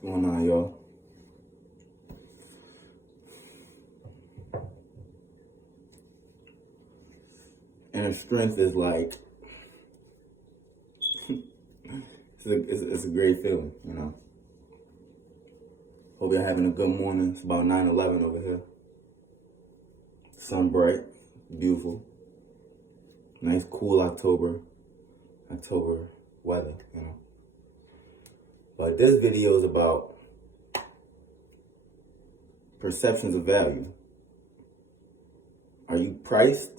What's going on, y'all? Inner strength is like, it's a great feeling, you know. Hope you're having a good morning. It's about 9:11 over here. Sun bright, beautiful. Nice, cool October weather, you know. But this video is about perceptions of value. Are you priced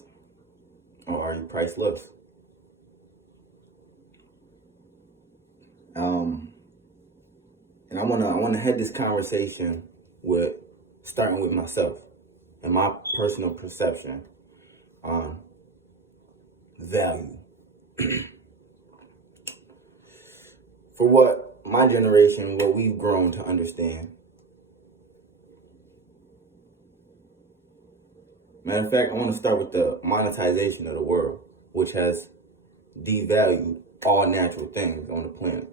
or are you priceless? And I wanna head this conversation with starting with myself and my personal perception on value. For what my generation, what we've grown to understand. Matter of fact, I want to start with the monetization of the world, which has devalued all natural things on the planet,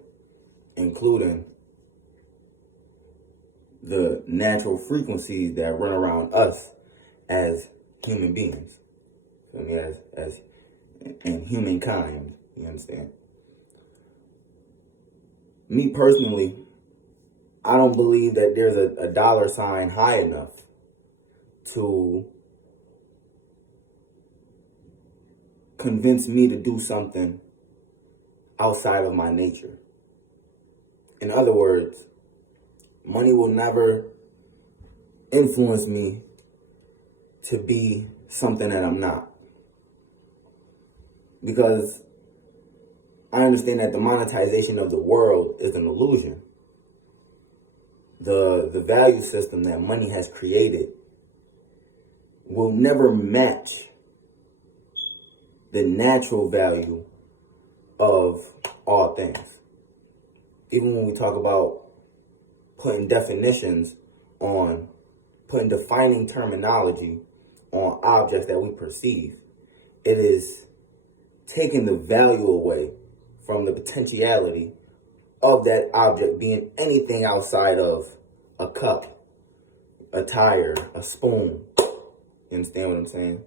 including the natural frequencies that run around us as human beings. I mean, as in humankind, you understand? Me personally, I don't believe that there's a dollar sign high enough to convince me to do something outside of my nature. In other words, money will never influence me to be something that I'm not. Because I understand that the monetization of the world is an illusion. The value system that money has created will never match the natural value of all things. Even when we talk about putting definitions on, putting defining terminology on objects that we perceive, it is taking the value away from the potentiality of that object being anything outside of a cup, a tire, a spoon. You understand what I'm saying?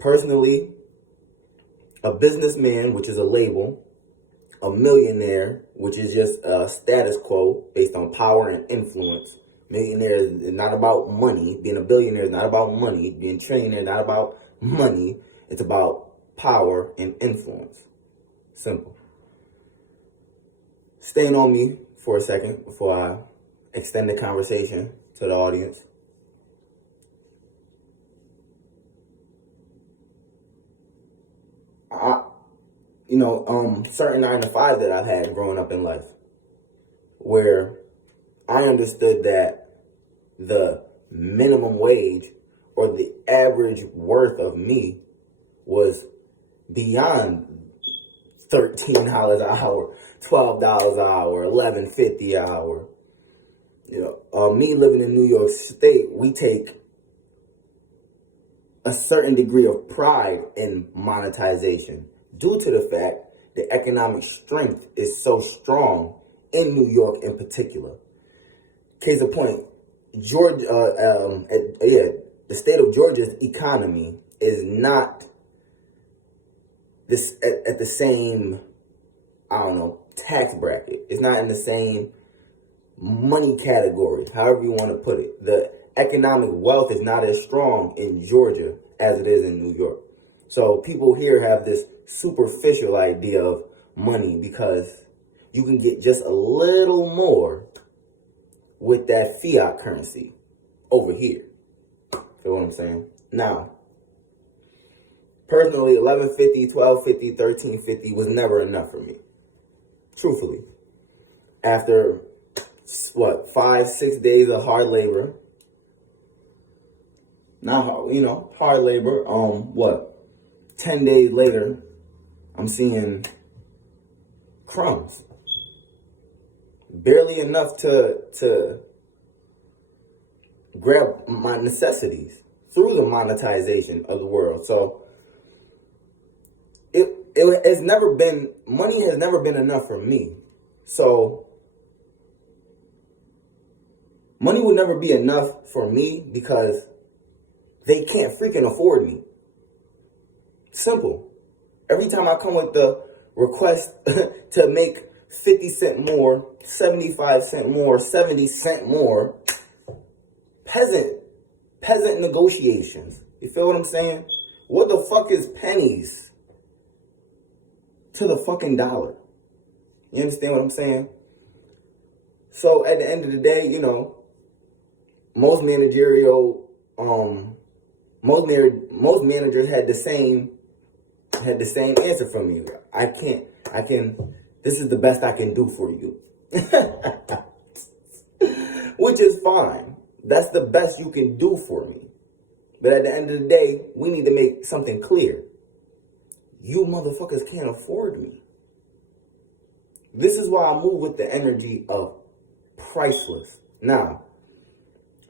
Personally, a businessman, which is a label, a millionaire, which is just a status quo based on power and influence. Millionaire is not about money. Being a billionaire is not about money. Being a trillionaire is not about money. It's about power and influence. Simple. Staying on me for a second before I extend the conversation to the audience. Certain 9 to 5 that I've had growing up in life, where I understood that the minimum wage or the average worth of me was beyond $13 an hour, $12 an hour, $11.50 an hour. Me living in New York State, we take a certain degree of pride in monetization due to the fact the economic strength is so strong in New York in particular. Case in point, Georgia, the state of Georgia's economy is not this at the same, tax bracket. It's not in the same money category, however you want to put it. The economic wealth is not as strong in Georgia as it is in New York. So people here have this superficial idea of money because you can get just a little more with that fiat currency over here. Feel what I'm saying? Now, personally, $11.50, $12.50, $13.50 was never enough for me. Truthfully. After 5-6 days of hard labor. Hard labor. 10 days later, I'm seeing crumbs. Barely enough to grab my necessities through the monetization of the world. So money has never been enough for me. So Money will never be enough for me because they can't freaking afford me. Simple. Every time I come with the request to make 50 cent more, 75 cent more, 70 cent more, peasant negotiations. You feel what I'm saying? What the fuck is pennies to the fucking dollar? You understand what I'm saying? So at the end of the day, you know, most managers had the same answer from you. This is the best I can do for you. Which is fine. That's the best you can do for me. But at the end of the day, we need to make something clear. You motherfuckers can't afford me. This is why I move with the energy of priceless. Now,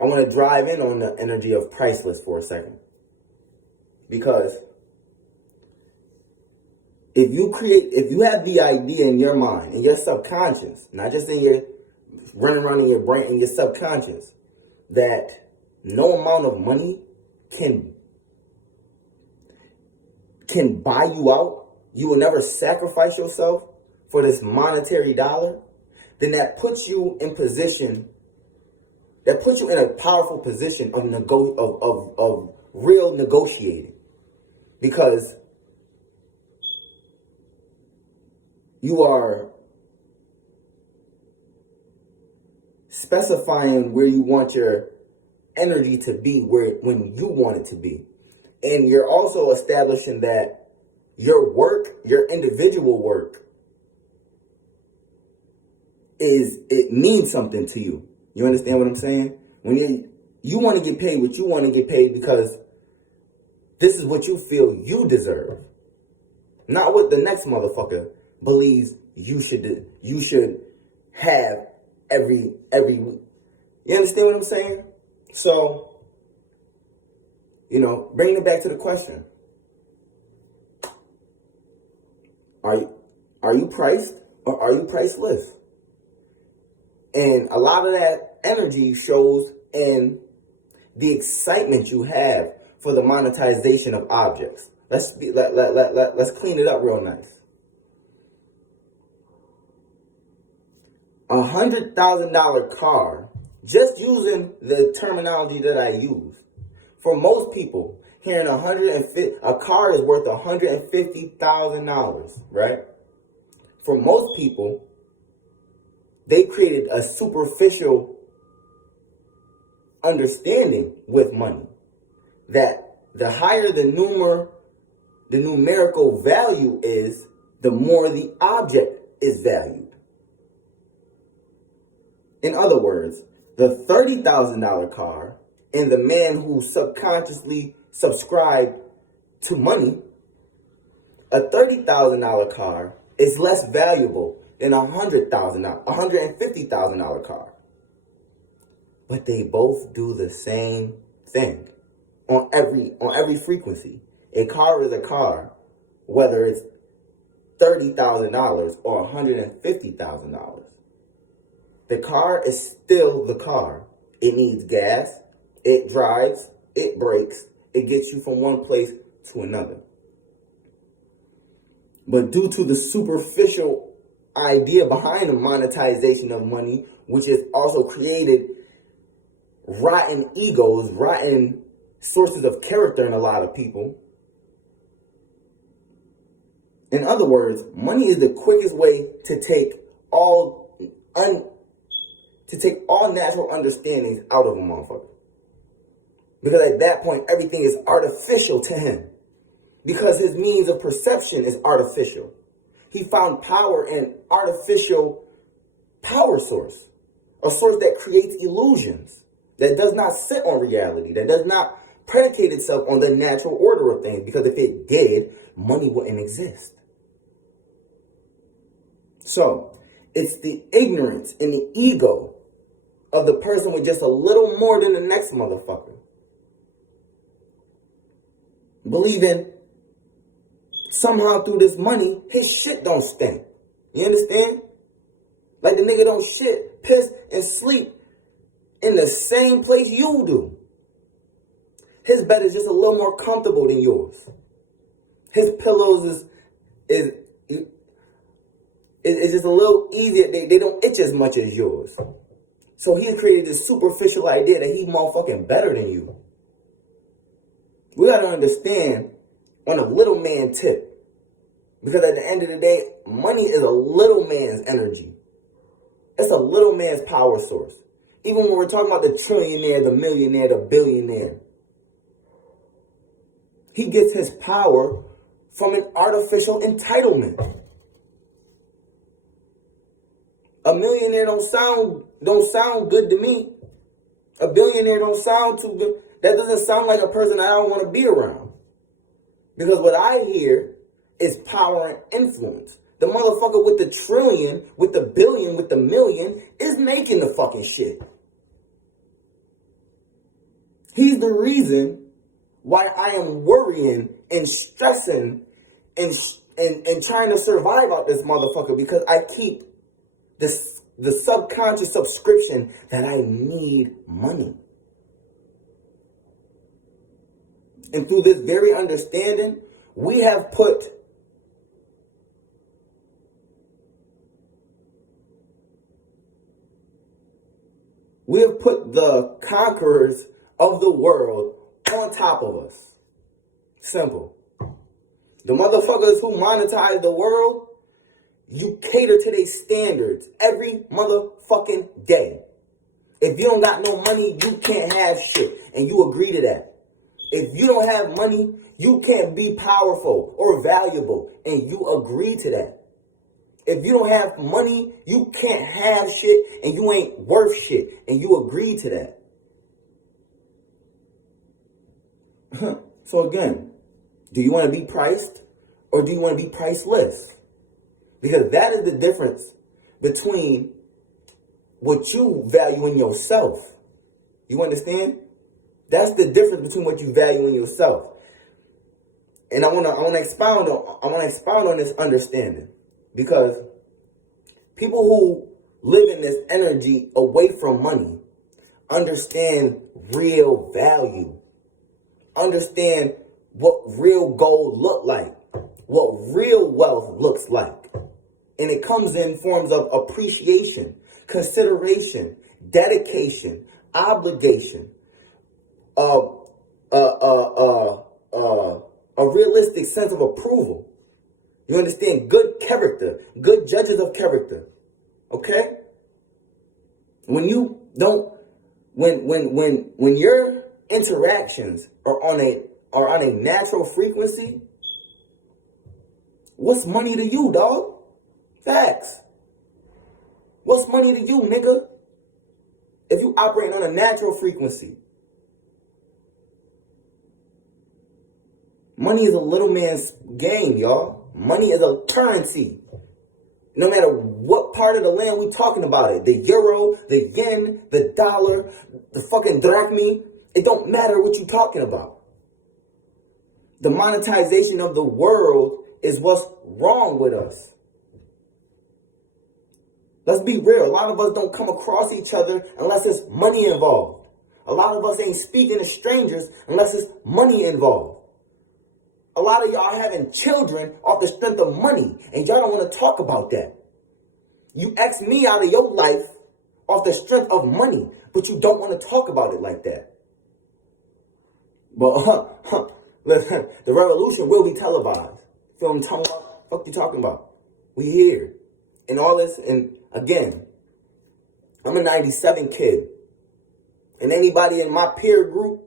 I want to drive in on the energy of priceless for a second. Because if you have the idea in your mind, in your subconscious, not just in your running around in your brain, in your subconscious, that no amount of money can buy you out, you will never sacrifice yourself for this monetary dollar, then that puts you in a powerful position of real negotiating. Because you are specifying where you want your energy to be, when you want it to be. And you're also establishing that your work, your individual work, it means something to you. You understand what I'm saying? When you want to get paid what you want to get paid because this is what you feel you deserve. Not what the next motherfucker believes you should have every week. You understand what I'm saying? So, you know, bringing it back to the question. Are you priced or are you priceless? And a lot of that energy shows in the excitement you have for the monetization of objects. Let's clean it up real nice. $100,000 car, just using the terminology that I use. For most people, hearing a car is worth $150,000, right? For most people, they created a superficial understanding with money that the higher the numerical value is, the more the object is valued. In other words, the $30,000 car and the man who subconsciously subscribed to money, a $30,000 car is less valuable than $150,000 car. But they both do the same thing on every frequency. A car is a car, whether it's $30,000 or $150,000. The car is still the car. It needs gas, it drives, it brakes, it gets you from one place to another. But due to the superficial idea behind the monetization of money, which has also created rotten egos, rotten sources of character in a lot of people. In other words, money is the quickest way to take all natural understandings out of a motherfucker. Because at that point, everything is artificial to him. Because his means of perception is artificial. He found power in artificial power source. A source that creates illusions. That does not sit on reality. That does not predicate itself on the natural order of things. Because if it did, money wouldn't exist. So, it's the ignorance and the ego of the person with just a little more than the next motherfucker. Believing somehow through this money, his shit don't stink. You understand? Like the nigga don't shit, piss, and sleep in the same place you do. His bed is just a little more comfortable than yours. His pillows is just a little easier. They don't itch as much as yours. So he created this superficial idea that he's motherfucking better than you. We gotta understand on a little man tip. Because at the end of the day, money is a little man's energy. It's a little man's power source. Even when we're talking about the trillionaire, the millionaire, the billionaire. He gets his power from an artificial entitlement. A millionaire don't sound good to me. A billionaire don't sound too good. That doesn't sound like a person I don't want to be around. Because what I hear is power and influence. The motherfucker with the trillion, with the billion, with the million is making the fucking shit. He's the reason why I am worrying and stressing and trying to survive out this motherfucker, because I keep the subconscious subscription that I need money. And through this very understanding, we have put the conquerors of the world on top of us. Simple. The motherfuckers who monetize the world, you cater to their standards every motherfucking day. If you don't got no money, you can't have shit. And you agree to that. If you don't have money, you can't be powerful or valuable. And you agree to that. If you don't have money, you can't have shit and you ain't worth shit. And you agree to that. So again, do you want to be priced or do you want to be priceless? Because that is the difference between what you value in yourself. You understand? That's the difference between what you value in yourself. And I want to expound on this understanding, because people who live in this energy away from money understand real value. Understand what real gold look like, what real wealth looks like. And it comes in forms of appreciation, consideration, dedication, obligation, a realistic sense of approval. You understand? Good character, good judges of character. Okay? When you don't, when your interactions are on a natural frequency, what's money to you, dog? Facts. What's money to you, nigga? If you operate on a natural frequency. Money is a little man's game, y'all. Money is a currency. No matter what part of the land we talking about it. The euro, the yen, the dollar, the fucking drachma. It don't matter what you talking about. The monetization of the world is what's wrong with us. Let's be real. A lot of us don't come across each other unless there's money involved. A lot of us ain't speaking to strangers unless there's money involved. A lot of y'all having children off the strength of money, and y'all don't want to talk about that. You X me out of your life off the strength of money, but you don't want to talk about it like that. But listen, the revolution will be televised. Feel what I'm talking about? Fuck you talking about? We here. And all this, and again, I'm a 97 kid. And anybody in my peer group,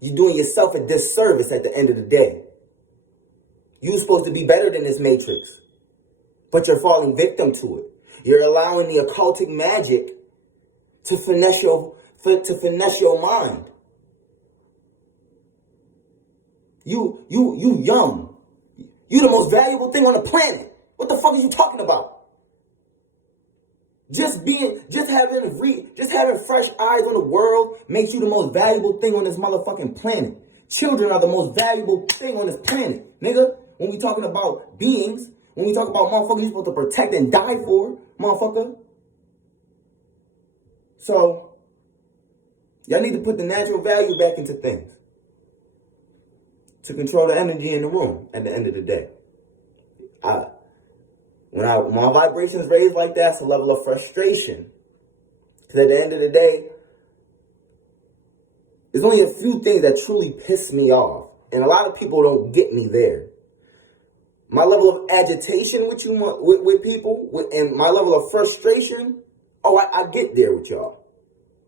you're doing yourself a disservice at the end of the day. You're supposed to be better than this matrix, but you're falling victim to it. You're allowing the occultic magic to finesse your mind. You young. You the most valuable thing on the planet. What the fuck are you talking about? Just having fresh eyes on the world makes you the most valuable thing on this motherfucking planet. Children are the most valuable thing on this planet, nigga. When we talking about beings, when we talk about motherfuckers you're supposed to protect and die for, motherfucker. So, Y'all need to put the natural value back into things to control the energy in the room at the end of the day. When my vibrations raise like that, it's a level of frustration. Because at the end of the day, there's only a few things that truly piss me off. And a lot of people don't get me there. My level of agitation with people, and my level of frustration, I get there with y'all.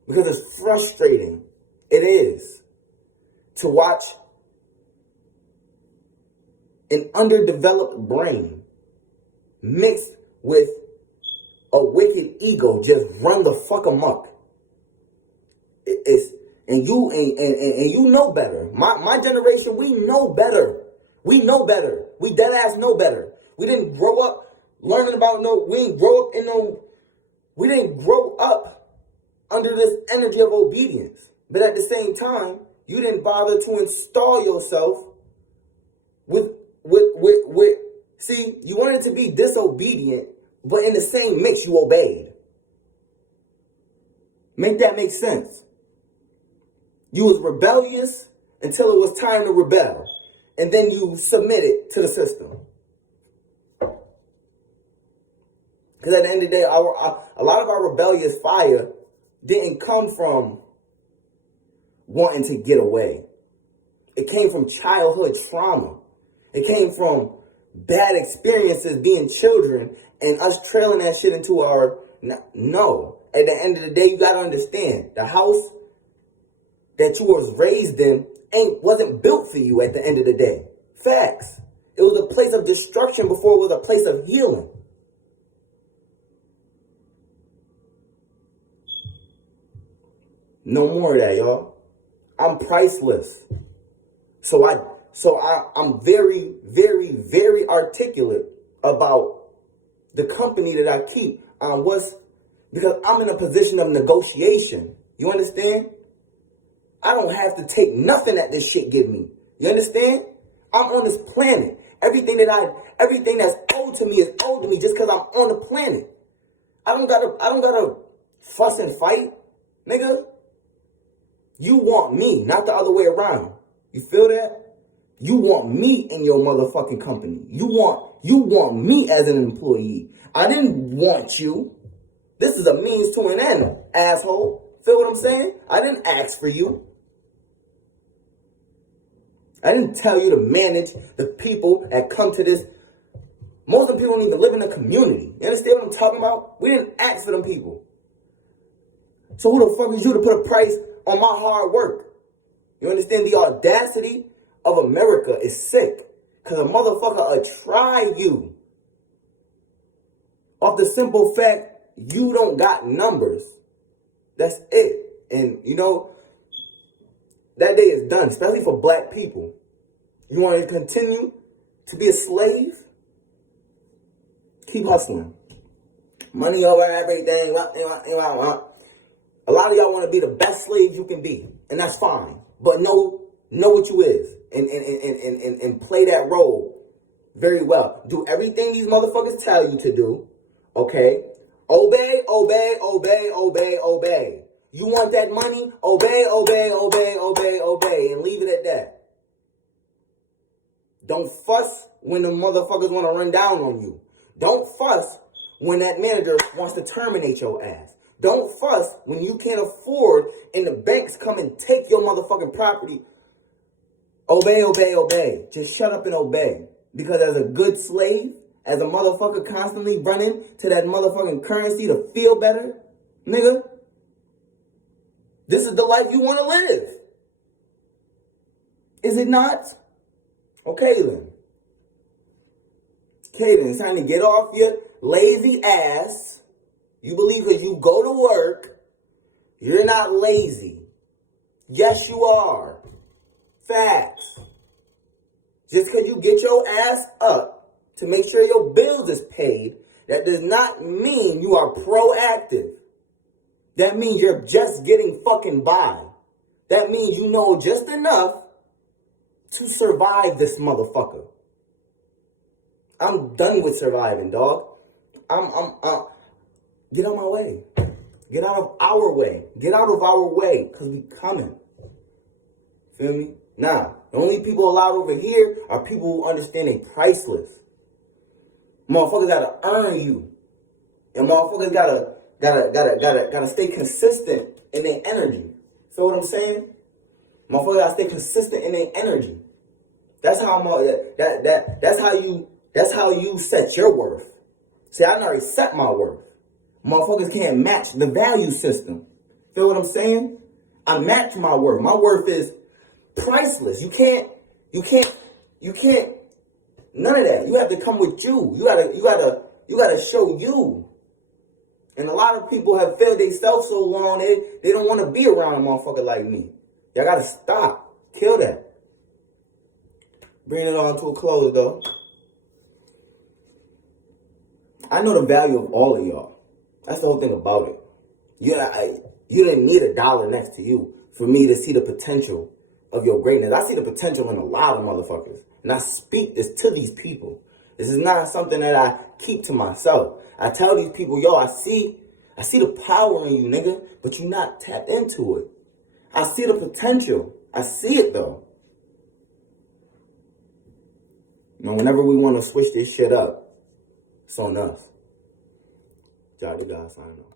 Because it's frustrating. It is. To watch an underdeveloped brain mixed with a wicked ego just run the fuck amok. And you know better. My generation, we know better. We know better. We dead ass know better. We didn't grow up learning about we didn't grow up under this energy of obedience. But at the same time, you didn't bother to install yourself with see, you wanted to be disobedient, but in the same mix you obeyed. Make that make sense. You was rebellious until it was time to rebel. And then you submitted to the system. Because at the end of the day, a lot of our rebellious fire didn't come from wanting to get away. It came from childhood trauma. It came from bad experiences being children and us trailing that shit into our... No. At the end of the day, you got to understand, the house that you was raised in wasn't built for you at the end of the day. Facts. It was a place of destruction before it was a place of healing. No more of that, y'all. I'm priceless. So I'm very, very, very articulate about the company that I keep because I'm in a position of negotiation. You understand? I don't have to take nothing that this shit give me. You understand? I'm on this planet. Everything that's owed to me is owed to me just because I'm on the planet. I don't gotta fuss and fight, nigga. You want me, not the other way around. You feel that? You want me in your motherfucking company. You want me as an employee. I didn't want you. This is a means to an end, asshole. Feel what I'm saying? I didn't ask for you. I didn't tell you to manage the people that come to this. Most of the people don't even live in the community. You understand what I'm talking about? We didn't ask for them people. So who the fuck is you to put a price on my hard work? You understand? The audacity of America is sick. Because a motherfucker will try you. Off the simple fact, you don't got numbers. That's it. And, that day is done, especially for black people. You want to continue to be a slave? Keep hustling. Money over everything. A lot of y'all want to be the best slave you can be. And that's fine. But know what you is. And play that role very well. Do everything these motherfuckers tell you to do. Okay? Obey, obey, obey, obey, obey. You want that money? Obey, obey, obey, obey, obey. And leave it at that. Don't fuss when the motherfuckers want to run down on you. Don't fuss when that manager wants to terminate your ass. Don't fuss when you can't afford and the banks come and take your motherfucking property. Obey, obey, obey. Just shut up and obey. Because as a good slave, as a motherfucker constantly running to that motherfucking currency to feel better, nigga, this is the life you want to live. Is it not? Okay then. It's time to get off your lazy ass. You believe because you go to work, you're not lazy. Yes, you are. Facts. Just because you get your ass up to make sure your bills is paid, that does not mean you are proactive. That means you're just getting fucking by. That means you know just enough to survive this motherfucker. I'm done with surviving, dog. Get on my way. Get out of our way. Get out of our way, because we coming. Feel me? Nah, the only people allowed over here are people who understand they priceless. Motherfuckers gotta earn you. And motherfuckers gotta stay consistent in their energy. Feel what I'm saying? Motherfuckers gotta stay consistent in their energy. That's how that's how you set your worth. See, I already set my worth. Motherfuckers can't match the value system. Feel what I'm saying? I match my worth. My worth is priceless. You can't, none of that. You have to come with you. You gotta show you. And a lot of people have failed themselves so long, they don't want to be around a motherfucker like me. Y'all gotta stop. Kill that. Bring it on to a close, though. I know the value of all of y'all. That's the whole thing about it. You didn't need $1 next to you for me to see the potential of your greatness. I see the potential in a lot of motherfuckers. And I speak this to these people. This is not something that I keep to myself. I tell these people, yo, I see the power in you, nigga, but you're not tapped into it. I see the potential. I see it, though. You know, whenever we want to switch this shit up, it's on us. Jolly God signing off.